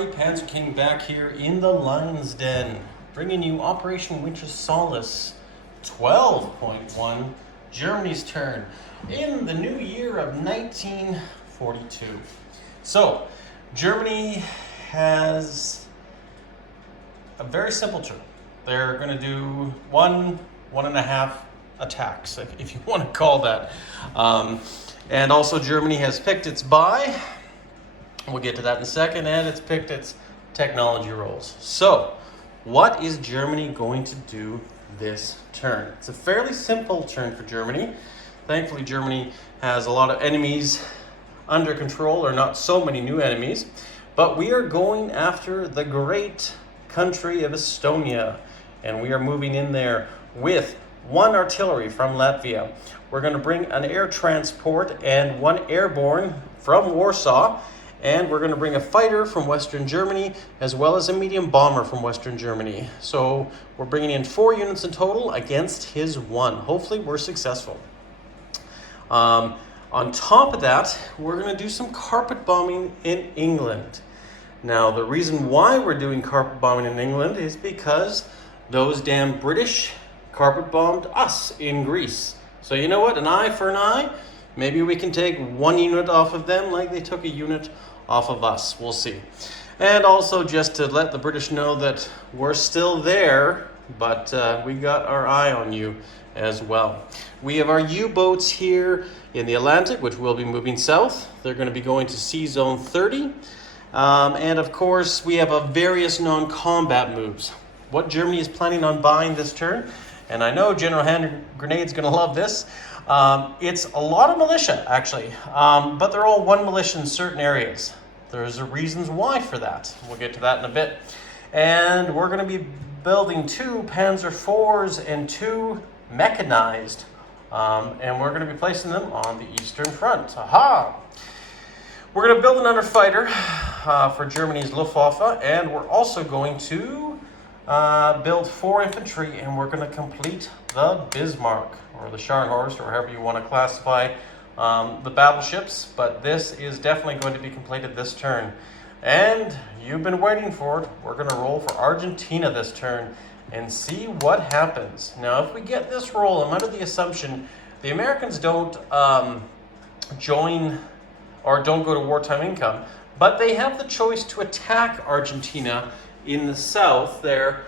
everybody, Panzer King back here in the Lion's Den, bringing you Operation Winter Solace 12.1, Germany's turn, in the new year of 1942. So, Germany has a very simple turn. They're going to do one and a half attacks, if you want to call that. And also Germany has picked its buy. We'll get to that in a second, and it's picked its technology roles. So, what is Germany going to do this turn? It's a fairly simple turn for Germany. Thankfully, Germany has a lot of enemies under control, or not so many new enemies. But we are going after the great country of Estonia, and we are moving in there with one artillery from Latvia. We're going to bring an air transport and one airborne from Warsaw. And we're going to bring a fighter from Western Germany, as well as a medium bomber from Western Germany. So we're bringing in 4 units in total against his 1. Hopefully we're successful. On top of that, we're going to do some carpet bombing in England. Now, the reason why we're doing carpet bombing in England is because those damn British carpet bombed us in Greece. So you know what? An eye for an eye. Maybe we can take 1 unit off of them like they took a unit off of us. We'll see. And also just to let the British know that we're still there, but we got our eye on you as well. We have our U-boats here in the Atlantic, which will be moving south. They're going to be going to Sea Zone 30. And of course, we have various non-combat moves. What Germany is planning on buying this turn, and I know General Hand Grenade's going to love this. It's a lot of militia, actually, but they're all one militia in certain areas. There's reasons why for that. We'll get to that in a bit. And we're going to be building 2 Panzer IVs and 2 mechanized, and we're going to be placing them on the Eastern Front. Aha! We're going to build another fighter for Germany's Luftwaffe, and we're also going to build 4 infantry, and we're going to complete the Bismarck, or the Scharnhorst, or however you want to classify the battleships. But this is definitely going to be completed this turn. And you've been waiting for it. We're going to roll for Argentina this turn and see what happens. Now, if we get this roll, I'm under the assumption the Americans don't join or don't go to wartime income, but they have the choice to attack Argentina in the south there,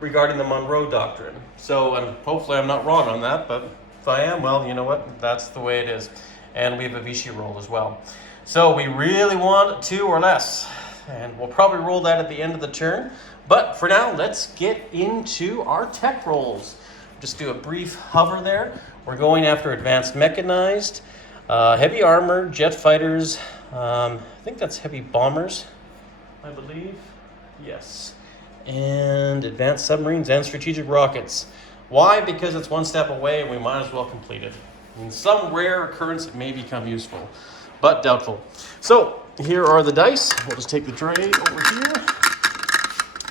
regarding the Monroe Doctrine. So, and hopefully I'm not wrong on that, but if I am, well, you know what? That's the way it is. And we have a Vichy roll as well. So we really want 2 or less, and we'll probably roll that at the end of the turn. But for now, let's get into our tech rolls. Just do a brief hover there. We're going after advanced mechanized, heavy armor, jet fighters. I think that's heavy bombers, I believe. Yes. And advanced submarines and strategic rockets. Why? Because it's 1 step away and we might as well complete it. In some rare occurrence, it may become useful, but doubtful. So here are the dice. We'll just take the tray over here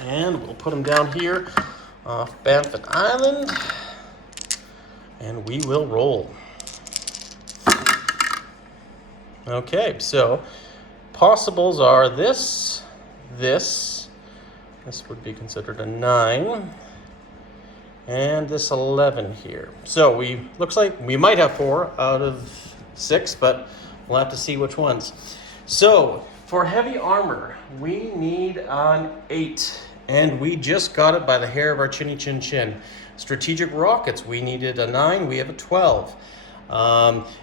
and we'll put them down here off Banffin Island, and we will roll. Okay, so possibles are this would be considered a 9, and this 11 here. So looks like we might have 4 out of 6, but we'll have to see which ones. So for heavy armor, we need an 8, and we just got it by the hair of our chinny chin chin. Strategic rockets, we needed a 9, we have a 12.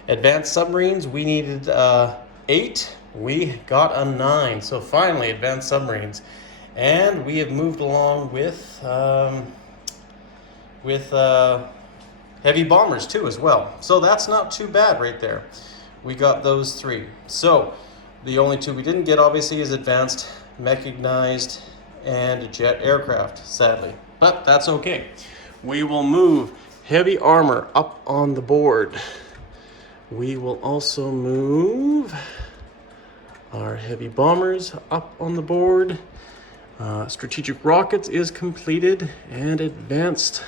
Advanced submarines, we needed 8, we got a 9. So finally, advanced submarines. And we have moved along with heavy bombers too as well. So that's not too bad right there. We got those 3. So the only 2 we didn't get obviously is advanced mechanized and jet aircraft, sadly. But that's okay. We will move heavy armor up on the board. We will also move our heavy bombers up on the board. Strategic rockets is completed, and advanced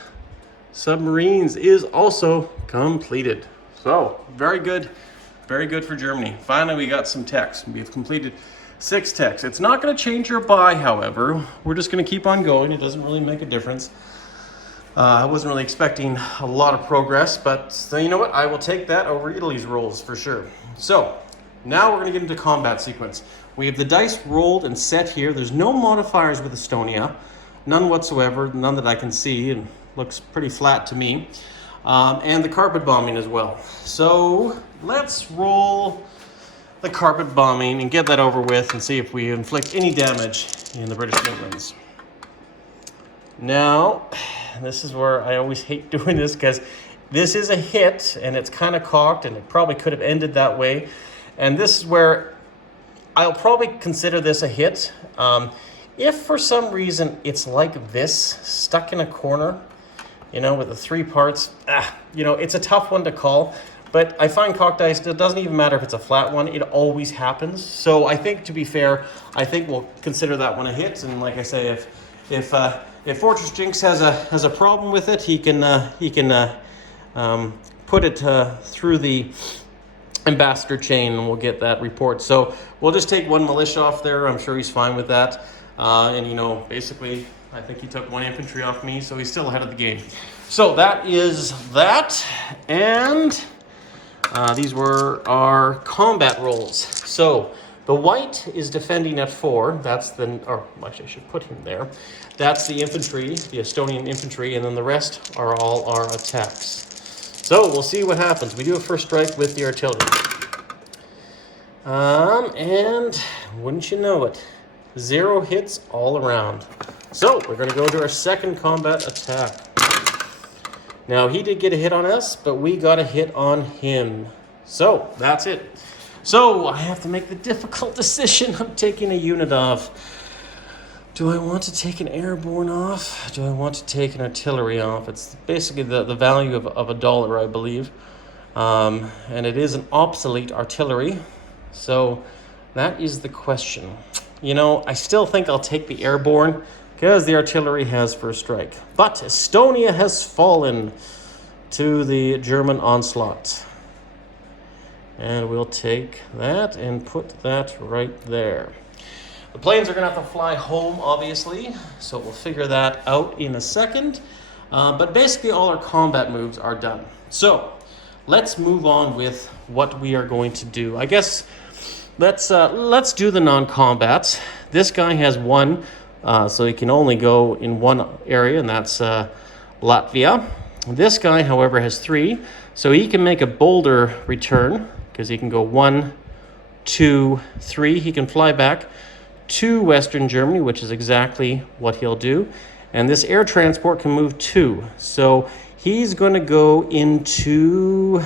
submarines is also completed. So very good for Germany. Finally, we got some techs. We've completed 6 ticks. It's not going to change your buy, however. We're just going to keep on going. It doesn't really make a difference. I wasn't really expecting a lot of progress, but you know what? I will take that over Italy's rolls for sure. So now we're going to get into combat sequence. We have the dice rolled and set here. There's no modifiers with Estonia. None whatsoever, none that I can see, and looks pretty flat to me. And the carpet bombing as well. So let's roll the carpet bombing and get that over with and see if we inflict any damage in the British Midlands. Now, this is where I always hate doing this because this is a hit and it's kind of cocked and it probably could have ended that way. And this is where I'll probably consider this a hit. If for some reason it's like this, stuck in a corner, you know, with the 3 parts, you know, it's a tough one to call. But I find cocked dice, it doesn't even matter if it's a flat one, it always happens. So I think, to be fair, I think we'll consider that one a hit. And like I say, if Fortress Jinx has a problem with it, he can put it through the ambassador chain and we'll get that report. So we'll just take 1 militia off there. I'm sure he's fine with that. And you know, basically, I think he took 1 infantry off me, so he's still ahead of the game. So that is that. And these were our combat rolls. So the white is defending at 4. That's the, or actually I should put him there. That's the infantry, the Estonian infantry, and then the rest are all our attacks. So we'll see what happens. We do a first strike with the artillery. And wouldn't you know it, 0 hits all around. So we're going to go to our second combat attack. Now he did get a hit on us, but we got a hit on him. So that's it. So I have to make the difficult decision. I'm taking a unit off. Do I want to take an airborne off? Do I want to take an artillery off? It's basically the value of $1, I believe. And it is an obsolete artillery. So that is the question. You know, I still think I'll take the airborne because the artillery has first strike. But Estonia has fallen to the German onslaught. And we'll take that and put that right there. The planes are going to have to fly home, obviously, so we'll figure that out in a second. But basically, all our combat moves are done. So let's move on with what we are going to do. I guess let's do the non-combats. This guy has 1, so he can only go in 1 area, and that's Latvia. This guy, however, has 3, so he can make a bolder return because he can go 1, 2, 3. He can fly back to Western Germany, which is exactly what he'll do. And this air transport can move 2. So he's going to go into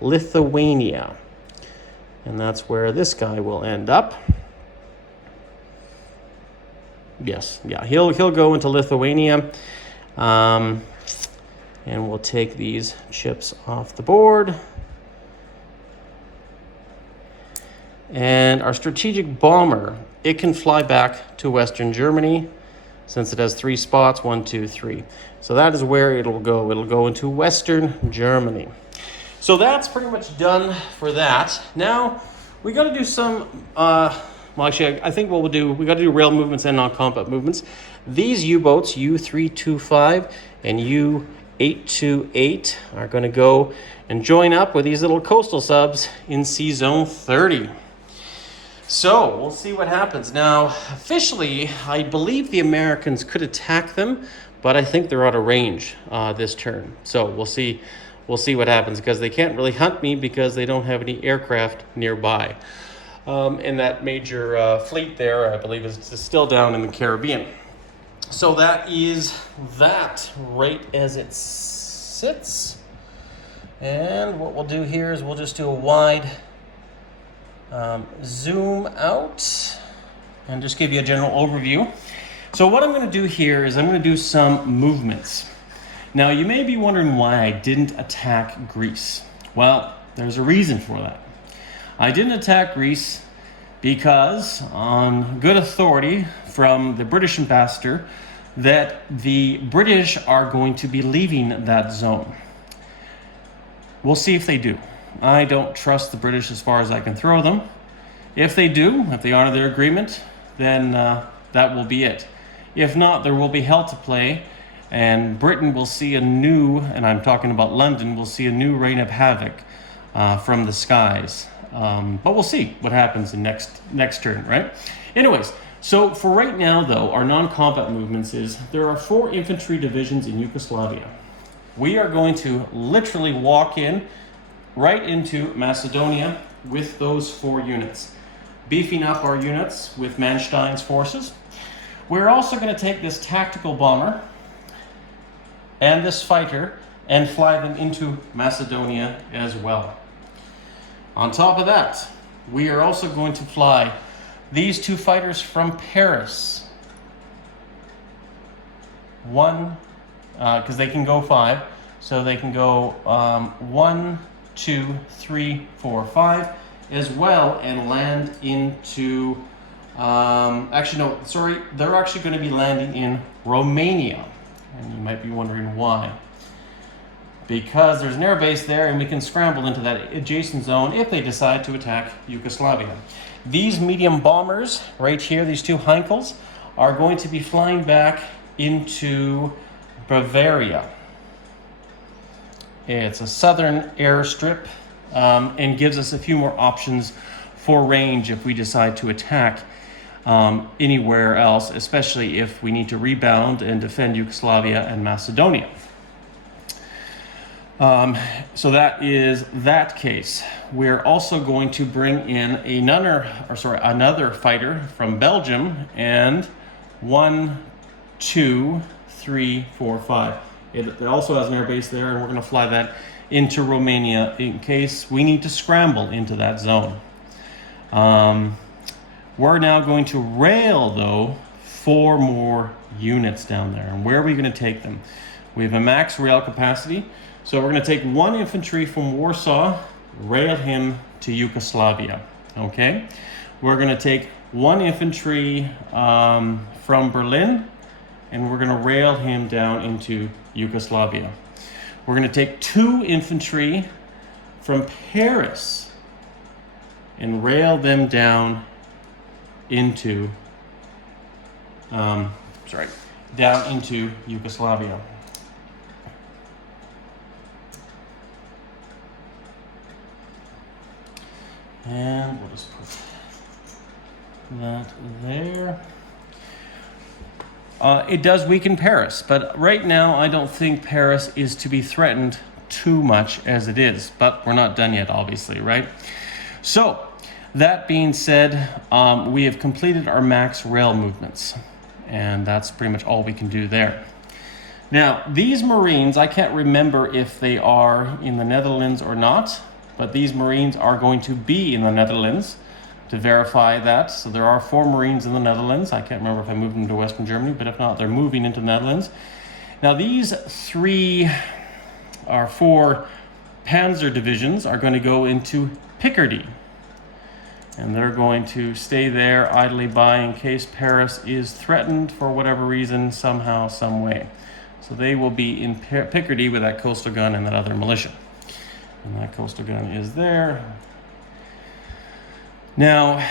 Lithuania. And that's where this guy will end up. Yes, yeah, he'll go into Lithuania. And we'll take these chips off the board. And our strategic bomber, it can fly back to Western Germany since it has 3 spots, 1, 2, 3. So that is where it'll go. It'll go into Western Germany. So that's pretty much done for that. Now we got to do some, well, actually, I think what we'll do, we got to do rail movements and non-combat movements. These U-boats, U325 and U828, are going to go and join up with these little coastal subs in Sea Zone 30. So we'll see what happens. Now, officially, I believe the Americans could attack them, but I think they're out of range this turn. So we'll see what happens because they can't really hunt me because they don't have any aircraft nearby. And that major fleet there, I believe, is still down in the Caribbean. So that is that right as it sits. And what we'll do here is we'll just do a wide zoom out and just give you a general overview. So what I'm going to do here is I'm going to do some movements. Now you may be wondering why I didn't attack Greece. Well, there's a reason for that. I didn't attack Greece because on good authority from the British ambassador that the British are going to be leaving that zone. We'll see if they do. I don't trust the British as far as I can throw them. If they do, if they honor their agreement, then that will be it. If not, there will be hell to play, and Britain will see a new, and I'm talking about London, will see a new reign of havoc from the skies. But we'll see what happens in next turn, right? Anyways, so for right now, though, our non-combat movements is there are 4 infantry divisions in Yugoslavia. We are going to literally walk in right into Macedonia with those 4 units, beefing up our units with Manstein's forces. We're also going to take this tactical bomber and this fighter and fly them into Macedonia as well. On top of that, we are also going to fly these 2 fighters from Paris. One, because they can go 5, so they can go 1, 2, 3, 4, 5, as well, and land into, actually no, sorry, they're actually going to be landing in Romania. And you might be wondering why. Because there's an air base there and we can scramble into that adjacent zone if they decide to attack Yugoslavia. These medium bombers right here, these 2 Heinkels, are going to be flying back into Bavaria. It's a southern airstrip and gives us a few more options for range if we decide to attack anywhere else, especially if we need to rebound and defend Yugoslavia and Macedonia. So that is that case. We're also going to bring in another fighter from Belgium, and 1, 2, 3, 4, 5. It also has an air base there, and we're going to fly that into Romania in case we need to scramble into that zone. We're now going to rail, though, 4 more units down there. And where are we going to take them? We have a max rail capacity. So we're going to take 1 infantry from Warsaw, rail him to Yugoslavia. Okay? We're going to take 1 infantry from Berlin, and we're going to rail him down into Yugoslavia. We're going to take 2 infantry from Paris and rail them down into down into Yugoslavia. And we'll just put that there. It does weaken Paris, but right now I don't think Paris is to be threatened too much as it is, but we're not done yet, obviously, right? So, that being said, we have completed our max rail movements, and that's pretty much all we can do there. Now, these Marines, I can't remember if they are in the Netherlands or not, but these Marines are going to be in the Netherlands to verify that. So there are 4 Marines in the Netherlands. I can't remember if I moved them to Western Germany, but if not, they're moving into the Netherlands. Now, these 4 Panzer divisions are going to go into Picardy. And they're going to stay there idly by in case Paris is threatened for whatever reason, somehow, some way. So they will be in Picardy with that coastal gun and that other militia. And that coastal gun is there. Now,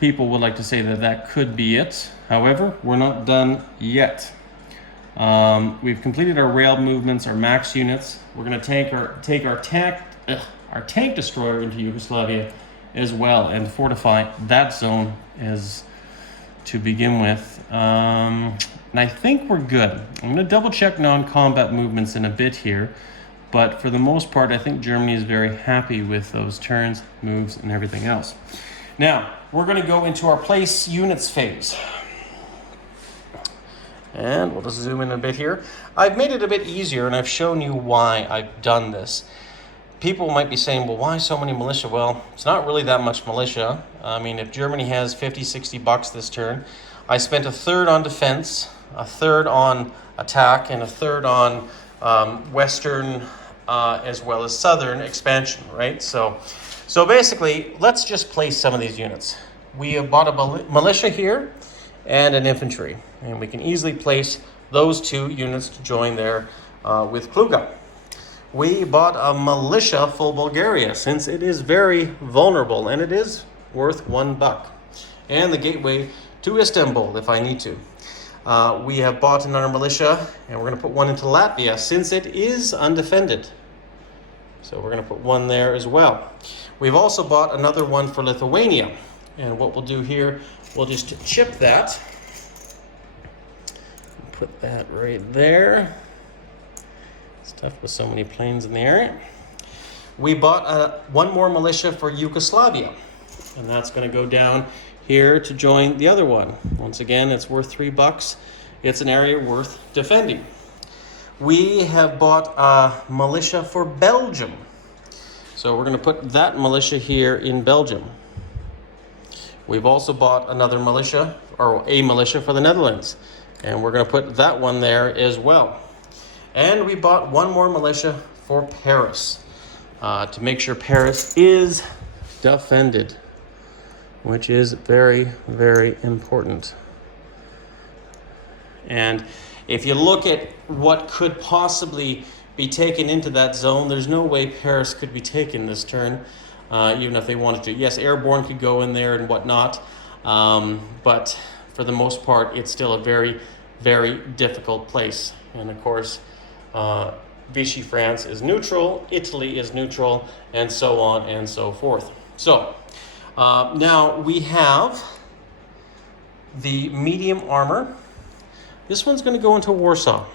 people would like to say that that could be it. However, we're not done yet. We've completed our rail movements, our max units. We're going to take our tank destroyer into Yugoslavia as well and fortify that zone as to begin with. And I think we're good. I'm going to double check non-combat movements in a bit here. But for the most part, I think Germany is very happy with those turns, moves, and everything else. Now, we're going to go into our place units phase. And we'll just zoom in a bit here. I've made it a bit easier, and I've shown you why I've done this. People might be saying, well, why so many militia? Well, it's not really that much militia. I mean, if Germany has 50, 60 bucks this turn, I spent a third on defense, a third on attack, and a third on western as well as southern expansion, right? So basically, let's just place some of these units. We have bought a militia here and an infantry, and we can easily place those 2 units to join there with Kluge. we bought a militia full Bulgaria, since it is very vulnerable, and it is worth $1. And the gateway to Istanbul, if I need to. We have bought another militia, and we're going to put one into Latvia, since it is undefended. So we're going to put one there as well. We've also bought another one for Lithuania. And what we'll do here, we'll just chip that. Put that right there. It's tough with so many planes in the area. We bought one more militia for Yugoslavia. And that's going to go down here to join the other one. Once again, it's worth $3. It's an area worth defending. We have bought a militia for Belgium. So we're going to put that militia here in Belgium. We've also bought another militia, or a militia for the Netherlands. And we're going to put that one there as well. And we bought one more militia for Paris, to make sure Paris is defended, which is very, very important. And if you look at what could possibly be taken into that zone, there's no way Paris could be taken this turn, even if they wanted to. Yes, airborne could go in there and whatnot, but for the most part, it's still a very, very difficult place. And of course, Vichy France is neutral, Italy is neutral, and so on and so forth. So, now we have the medium armor. This one's going to go into Warsaw.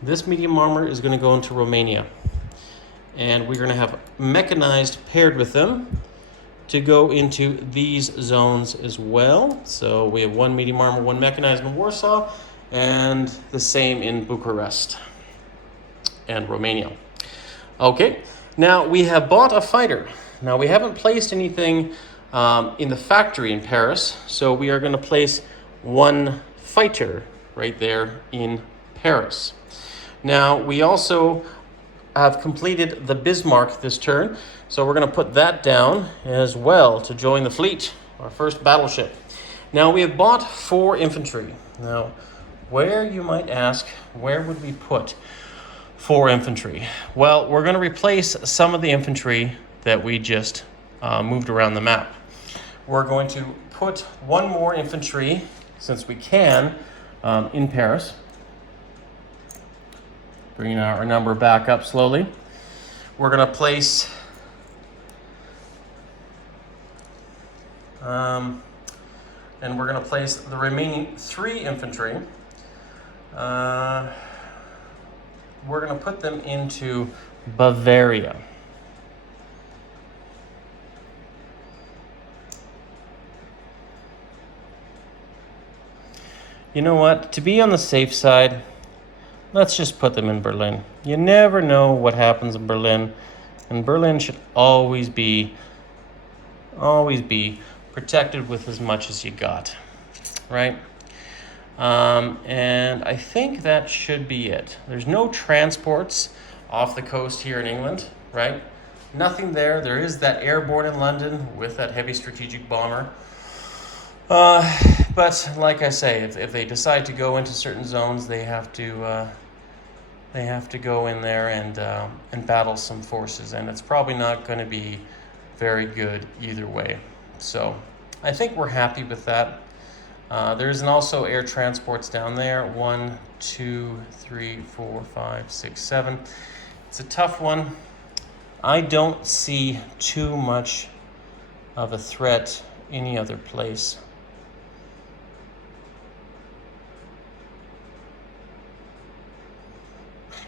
This medium armor is going to go into Romania. And we're going to have mechanized paired with them to go into these zones as well. So we have one medium armor, one mechanized in Warsaw, and the same in Bucharest and Romania. Okay, now we have bought a fighter. Now we haven't placed anything in the factory in Paris, so we are going to place one fighter right there in Paris. Now we also have completed the Bismarck this turn, so we're going to put that down as well to join the fleet, our first battleship. Now we have bought 4 infantry. Now, where, you might ask, where would we put 4 infantry? Well, we're going to replace some of the infantry that we just moved around the map. We're going to put one more infantry, since we can, in Paris. Bringing our number back up slowly. We're going to place and we're going to place the remaining 3 infantry. We're going to put them into Bavaria. You know what? To be on the safe side, let's just put them in Berlin. You never know what happens in Berlin, and Berlin should always be protected with as much as you got, right? And I think that should be it. There's no transports off the coast here in England, right? Nothing there. There is that airborne in London with that heavy strategic bomber. But like I say, if they decide to go into certain zones, they have to go in there and battle some forces, and it's probably not going to be very good either way. So I think we're happy with that. There's also air transports down there. 1, 2, 3, 4, 5, 6, 7. It's a tough one. I don't see too much of a threat any other place.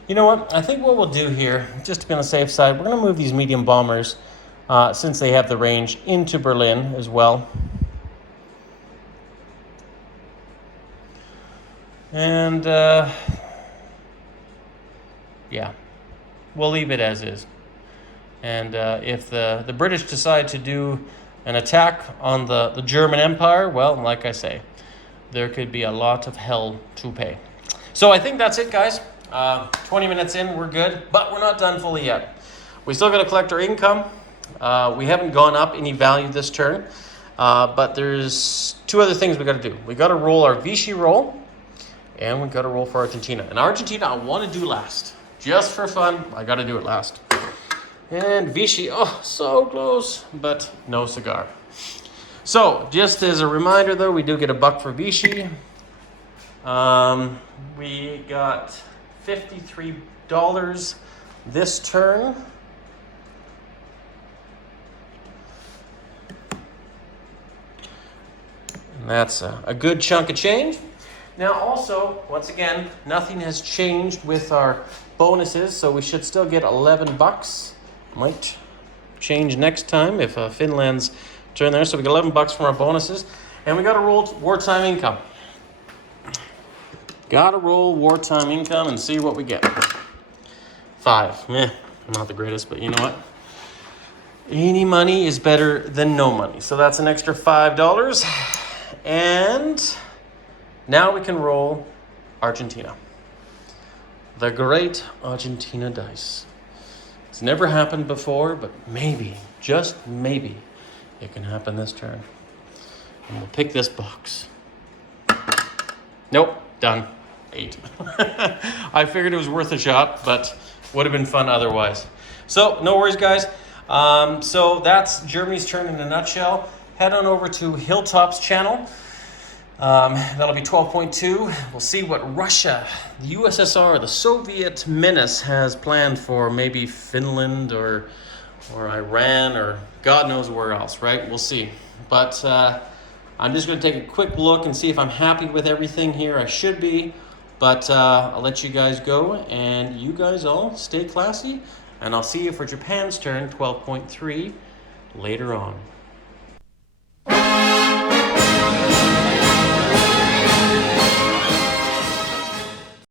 You know what? I think what we'll do here, just to be on the safe side, we're going to move these medium bombers, since they have the range, into Berlin as well. And, yeah, we'll leave it as is. And if the British decide to do an attack on the German Empire, well, like I say, there could be a lot of hell to pay. So I think that's it, guys. 20 minutes in, we're good, but we're not done fully yet. We still got to collect our income. We haven't gone up any value this turn, but there's 2 other things we got to do. We got to roll our Vichy roll, and we got to roll for Argentina. And Argentina, I want to do last. just for fun. I got to do it last. And Vichy, oh, so close, but no cigar. So, just as a reminder though, we do get $1 for Vichy. We got $53 this turn. And that's a good chunk of change. Now also, once again, nothing has changed with our bonuses, so we should still get $11. Might change next time if Finland's turn there. So we got $11 from our bonuses. And we got to roll wartime income. Got to roll wartime income and see what we get. 5. Not the greatest, but you know what? Any money is better than no money. So that's an extra $5. And now we can roll Argentina. The great Argentina dice. It's never happened before, but maybe, just maybe, it can happen this turn. And we'll pick this box. Nope, done. 8. I figured it was worth a shot, but would have been fun otherwise. So, no worries, guys. So that's Germany's turn in a nutshell. Head on over to Hilltop's channel. That'll be 12.2. We'll see what Russia, the USSR, the Soviet menace has planned for maybe Finland or Iran or God knows where else, right? We'll see. But I'm just going to take a quick look and see if I'm happy with everything here. I should be. But I'll let you guys go, and you guys all stay classy. And I'll see you for Japan's turn, 12.3, later on.